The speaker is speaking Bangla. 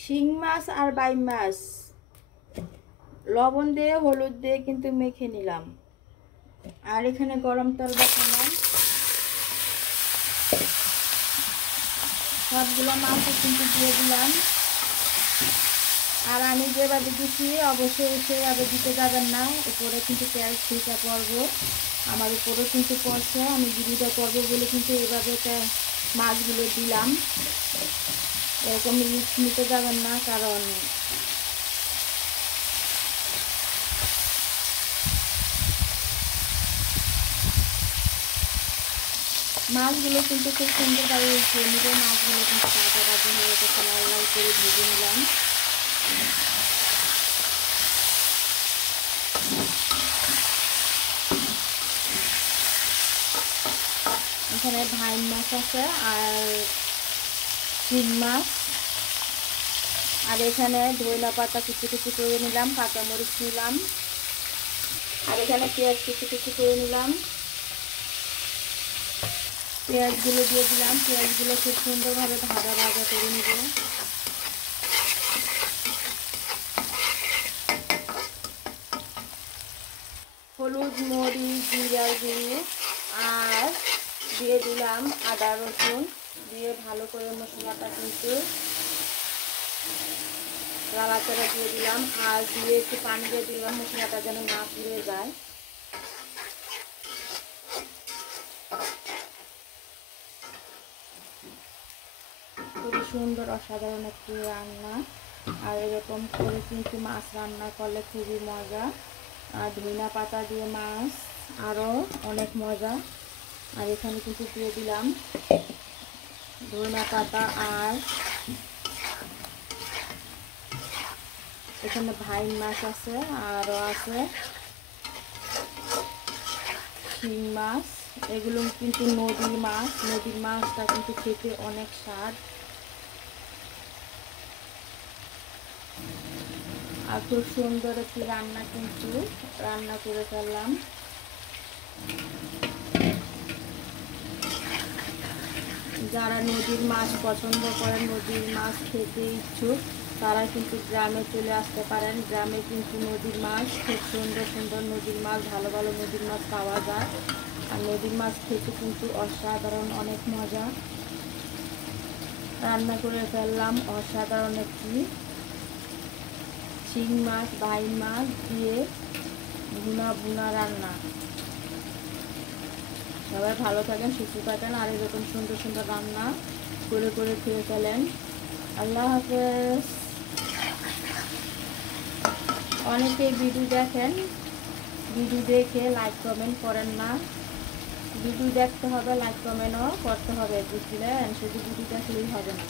শিং মাছ আর বাইম মাছ লবণ দিয়ে হলুদ দিয়ে কিন্তু মেখে নিলাম। আর এখানে গরম তেল বসালাম। সবগুলো মাছ কিন্তু দিয়ে দিলাম। আর আমি যেভাবে দিচ্ছি অবশ্যই সেভাবে দিতে যাবেন না, উপরে কিন্তু তেল ছিটা পড়বো। আমার উপরেও কিন্তু পড়ছে, আমি ভিডিওটা করবো বলে কিন্তু এভাবে মাছগুলো দিলাম। এরকম রিস্ক নিতে যাবেন না, কারণ মাছগুলো কিন্তু খুব সুন্দরভাবে উঠিয়ে নিবে। মাছগুলো কিন্তু তাজা তাজা হয়ে গেছে, লাল লাল করে ভেজে নিলাম। এখানে ভাইম মাছ আছে আর শিং মাছ, আর এখানে ধইলা পাতা কুচি কুচি করে নিলাম, কাঁচামরিচ নিলাম, আর এখানে পেঁয়াজ কুচি কুচি করে নিলাম। পেঁয়াজগুলো দিয়ে দিলাম। পেঁয়াজগুলো খুব সুন্দরভাবে ভাজা ভাজা করে নিব। হলুদ, মরিচ, জিরার গুঁড়ো আর দিয়ে দিলাম আদা রসুন দিয়ে ভালো করে মশলাটা কিন্তু নাড়াচাড়া দিয়ে দিলাম। আর দিয়ে একটু পানি দিয়ে দিলাম, মশলাটা যেন না পুড়ে যায়। খুবই সুন্দর অসাধারণ একটি রান্না। আর এরকম করে কিন্তু মাছ রান্না করলে খুবই মজা। আর ধনিয়া পাতা দিয়ে মাছ আরও অনেক মজা। আর এখানে কিন্তু দিয়ে দিলাম ধনিয়া পাতা, আর এখানে ভাইম মাছ আছে, আরও আছে শিং মাছ। এগুলো কিন্তু নদীর মাছ। নদীর মাছটা কিন্তু খেতে অনেক স্বাদ। আর খুব সুন্দর একটি রান্না কিন্তু রান্না করে ফেললাম। যারা নদীর মাছ পছন্দ করেন, নদীর মাছ খেতে ইচ্ছুক, তারা কিন্তু গ্রামে চলে আসতে পারেন। গ্রামে কিন্তু নদীর মাছ খুব সুন্দর সুন্দর নদীর মাছ, ভালো ভালো নদীর মাছ পাওয়া যায়। আর নদীর মাছ খেতে কিন্তু অসাধারণ অনেক মজা। রান্না করে ফেললাম অসাধারণ একটি শিং মাছ, বাইম মাছ দিয়ে ভুনা ভুনা রান্না। সবাই ভালো থাকেন, সুস্থ থাকেন, আর এরকম সুন্দর সুন্দর রান্না করে করে খেয়ে ফেলেন। আল্লাহ হাফেজ। অনেকেই ভিডিও দেখেন, ভিডিও দেখে লাইক কমেন্ট করেন না। ভিডিও দেখতে হবে, লাইক কমেন্টও করতে হবে, বুঝলেন? শুধু ভিডিও দেখলেই হবে না।